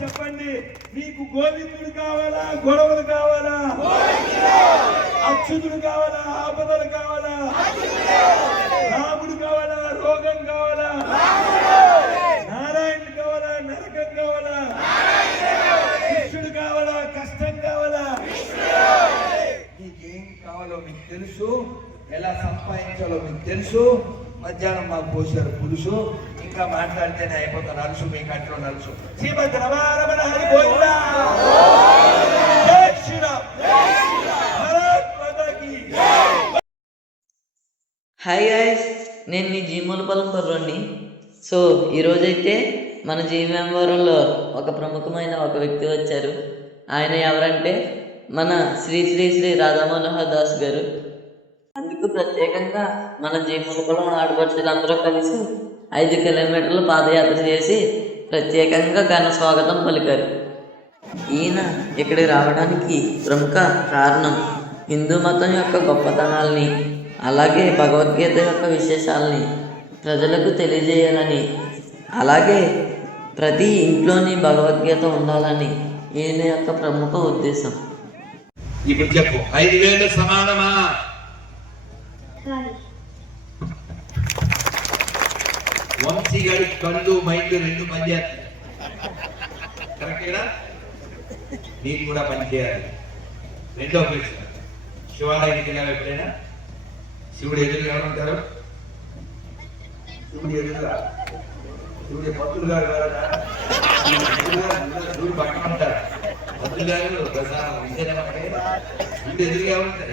చెప్పండి, మీకు గోవిందుడు కావాలా, గొడవలు కావాలా, అచ్యుతుడు కావాలా, ఆపదలు కావాలా, రాముడు కావాలా, రోగం కావాలా, నారాయణుడు కావాలా, నరకం కావాలా, కృష్ణుడు కావాలా, కష్టం కావాలా, నీకేం కావాలో మీకు తెలుసు, ఎలా సంపాదించాలో మీకు తెలుసు. మధ్యాహ్నం మాకు పోసారు పులుసు, ఇంకా మాట్లాడితేనే అయిపోతాను అలుసు, మీ కంట్లో నలుసు. శ్రీమద్ రమారమణ హరి గోవిందా. జై శ్రీరామ్. భారత్ మాతాకి. హాయ్ గాయ్స్, నేను మీ జీమూలపాలెం కుర్రోడ్ని. సో ఈరోజైతే మన జీమేంవరంలో ఒక ప్రముఖమైన ఒక వ్యక్తి వచ్చారు. ఆయన ఎవరంటే మన శ్రీ శ్రీ శ్రీ రాధామనోహర్ దాస్ గారు. అందుకు ప్రత్యేకంగా మన జీమూలపాలెం ఆడపడుచులందరూ కలిసి 5 కిలోమీటర్లు పాదయాత్ర చేసి ప్రత్యేకంగా ఘన స్వాగతం పలికారు. ఈయన ఇక్కడికి రావడానికి ప్రముఖ కారణం హిందూ మతం యొక్క గొప్పతనాల్ని, అలాగే భగవద్గీత యొక్క విశేషాలని ప్రజలకు తెలియజేయాలని, అలాగే ప్రతి ఇంట్లోని భగవద్గీత ఉండాలని ఈయన యొక్క ప్రముఖ ఉద్దేశం. ఇప్పుడు చెప్పు, 5,000 సమానమా? వంశీగాడి కళ్ళు మైండ్ 2 పనిచేస్తాయి. కరెక్టేనా? నీకు కూడా పనిచేయాలి. రెండో ప్రశ్న, శివాలయానికి వెళ్ళావు ఎప్పుడైనా? శివుడు ఎదురుగా ఉంటారు. శివుడు ఎదురుగా, శివుడి భక్తులు గారు కదా, శివుడు పక్కన ఉంటారు. భక్తులు గారు విజయనగరంటే శివుడు ఎదురుగా ఉంటారు.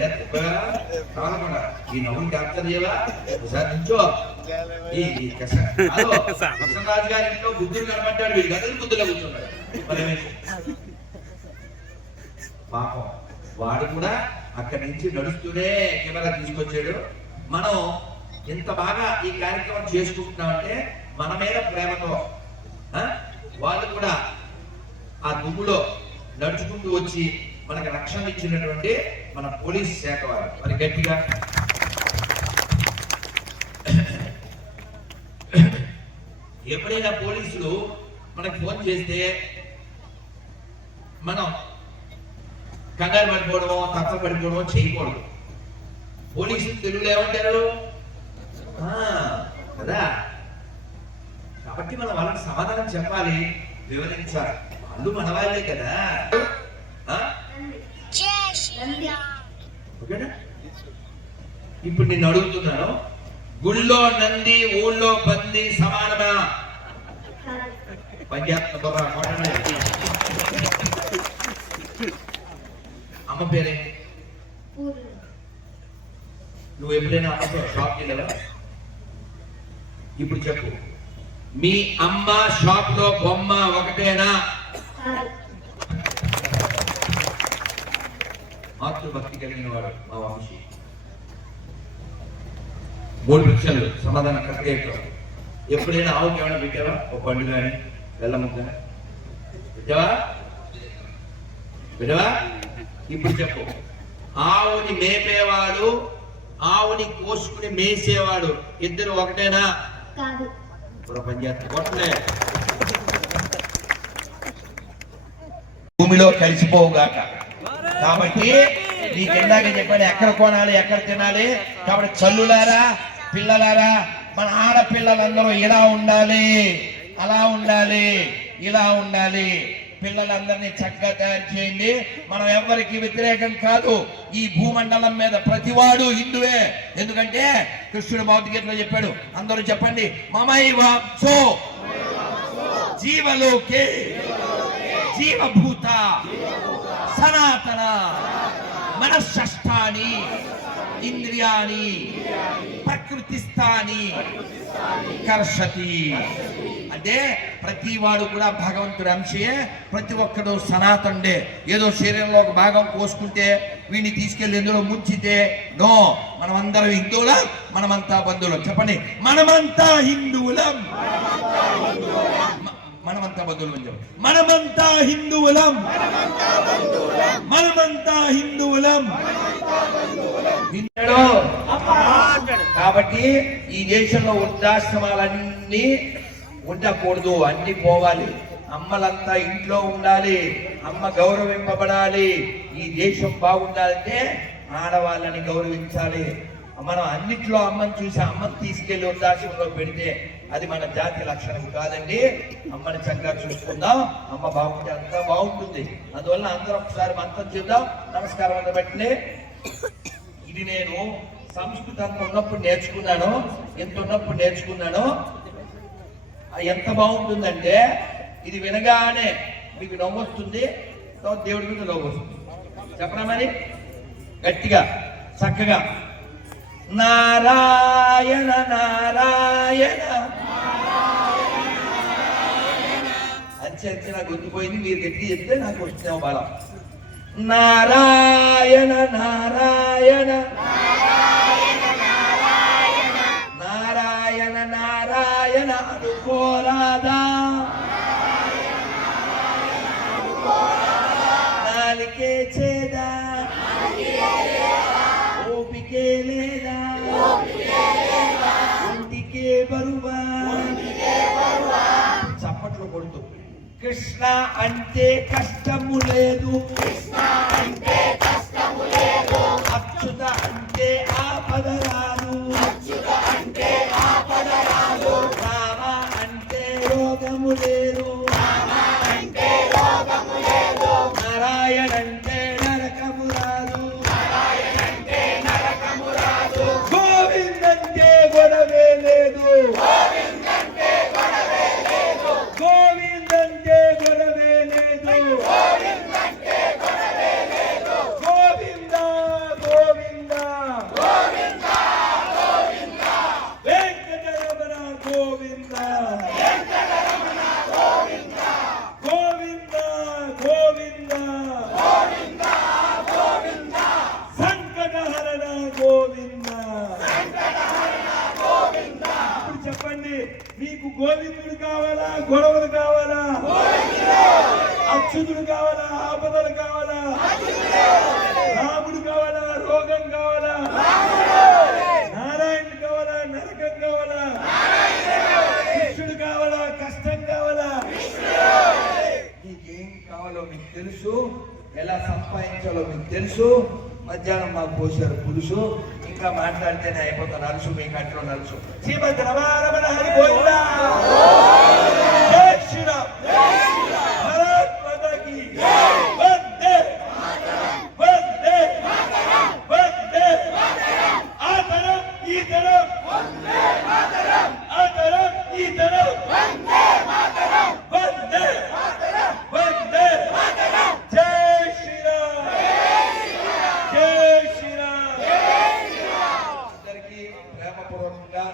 కావాలకుండా ఈ నవ్వుని క్యాప్చర్ చేయవా? ఒకసారి నుంచో. ఈ కృష్ణరాజు గారి ఇంట్లో బుద్ధుడు కనబడ్డాడు, వీడి గదిలో బుద్ధులో కూర్చున్నాడు పరమేశ్వరు. పాపం వాడు కూడా అక్కడి నుంచి నడుస్తూనే కెమెరా తీసుకొచ్చాడు. మనం ఎంత బాగా ఈ కార్యక్రమం చేసుకుంటున్నామంటే మన మీద ప్రేమతో వాళ్ళు కూడా ఆ దుమ్ములో నడుచుకుంటూ వచ్చి మనకు రక్షణ ఇచ్చినటువంటి మన పోలీస్ శాఖ వారు మరి గట్టిగా. ఎప్పుడైనా పోలీసులు మనకు ఫోన్ చేస్తే మనం కంగారు పడిపోవడమో తప్పపడిపోవడమో చేయకూడదు. పోలీసులు తెలుగులో ఏమంటారు కదా, కాబట్టి మనం వాళ్ళకి సమాధానం చెప్పాలి, వివరించాలి. వాళ్ళు మన వాళ్ళే కదా. ఓకేనా? ఇప్పుడు నేను అడుగుతున్నాను, గుళ్ళో నంది ఊళ్ళో పంది సమానమా? అమ్మ పేరేంటి? నువ్వు ఎప్పుడైనా అమ్మతో షాప్కి వెళ్ళవా? ఇప్పుడు చెప్పు, మీ అమ్మ షాప్ లో బొమ్మ ఒకటేనా? మాతృభక్తి కలిగిన వాడు మా వంశీ. 3 ప్రశ్నలు సమాధానం కరెక్ట్గా. ఎప్పుడైనా ఆవుకి ఏమైనా పెట్టావా? ఒక పండు కానీ బెల్లము కానీ పెట్టావా? పెట్టావా? ఇప్పుడు చెప్పు, ఆవుని మేపేవాడు ఆవుని కోసుకుని మేసేవాడు ఇద్దరు ఒకటేనా? భూమిలో కలిసిపోవుగాక. కాబట్టి నీకు ఇందాక చెప్పాను, ఎక్కడ కొనాలి ఎక్కడ తినాలి. కాబట్టి చల్లులారా, పిల్లలారా, మన ఆడపిల్లలందరూ ఇలా ఉండాలి, అలా ఉండాలి, ఇలా ఉండాలి. పిల్లలందరినీ చక్కగా తయారు చేయండి. మనం ఎవరికి వ్యతిరేకం కాదు. ఈ భూమండలం మీద ప్రతివాడు హిందువే. ఎందుకంటే కృష్ణుడు భగవద్గీతలో చెప్పాడు. అందరూ చెప్పండి, మమైవ సో జీవలోకే జీవభూత సనాతన మనశ్శష్టాని ఇంద్రియాని ప్రకృతిస్థాని కర్షతి. అంటే ప్రతి వాడు కూడా భగవంతుడి అంశయే. ప్రతి ఒక్కడు సనాతనుడే. ఏదో శరీరంలో ఒక భాగం కోసుకుంటే వీడిని తీసుకెళ్లి ఎందులో ముంచితే నో. మనమందరం హిందువులం, మనమంతా బంధువులం. చెప్పండి, మనమంతా హిందువులం, మనమంతా బంధువులం. చెప్పండి, మనమంతా హిందువులం, మనమంతా హిందువులం. కాబట్టి ఈ దేశంలో వృద్ధాశ్రమాలన్నీ ఉండకూడదు, అన్ని పోవాలి. అమ్మలంతా ఇంట్లో ఉండాలి, అమ్మ గౌరవింపబడాలి. ఈ దేశం బాగుండాలంటే ఆడవాళ్ళని గౌరవించాలి. మనం అన్నిట్లో అమ్మని చూసి అమ్మని తీసుకెళ్లి వృద్ధాశ్రమంలో పెడితే అది మన జాతి లక్షణం కాదండి. అమ్మని చక్కగా చూసుకుందాం, అమ్మ బాగుంటే అంతా బాగుంటుంది. అందువల్ల అందరం ఒకసారి మంత్రం చూద్దాం. నమస్కారం అందబట్టి. ఇది నేను సంస్కృతి అంత ఉన్నప్పుడు నేర్చుకున్నాను, ఎంత ఉన్నప్పుడు నేర్చుకున్నాను. ఎంత బాగుంటుందంటే ఇది వినగానే మీకు నవ్వు వస్తుంది, దేవుడి మీద నవ్వు వస్తుంది. చెప్పరా మరి గట్టిగా చక్కగా నారాయణ నారాయణ అంచె నాకు గుర్తుపోయింది. మీరు గట్టిగా చెప్తే నాకు వస్తున్నావు బలం. నారాయణ నారాయణ నారాయణ నారాయణ అనుకోరాదా, నాలికే చేదా, ఓపికే లేదా, ఒంటికే బరువా. చప్పట్లు కొడుతూ కృష్ణ అంటే కష్టము లేదు, అచ్యుత అంటే ఆపద రాదు, రామ అంటే రోగము లేదు, నారాయణ అంటే నరకము రాదు, గోవిందంటే గొడవే లేదు, గోవిందంటే గొడవే లేదు, గోవింద గోవింద వెంకటరమణ గోవింద, గోవింద గోవింద సంకటహరణ గోవింద. ఇప్పుడు చెప్పండి, మీకు గోవిందుడు కావాలా, గొడవలు కావాలా, అచ్యుతుడు కావాలా, ఆపదలు కావాలా, రాముడు కావాలా, రోగం కావాలా, నారాయణుడు కావాలా, నరకం కావాలా, కృష్ణుడు కావాలా, కష్టం కావాలా, నీకేం కావాలో మీకు తెలుసు, ఎలా సంపాదించాలో మీకు తెలుసు. మధ్యాహ్నం మాకు పోసారు పులుసు, ఇంకా మాట్లాడితేనే అయిపోతాను నలుసు, మీ కంట్లో నలుసు. శ్రీమద్ రమారమణ హరి గోవిందా, జై శ్రీరామ్, భారత్ మాతా కీ వందే వందే వందే. ఆ తరం ఈ తరం ఆ తరం ఈ తరం వందే వందే. జై శ్రీరామ్, జై శ్రీరామ్. అందరికీ ప్రేమపూర్వకంగా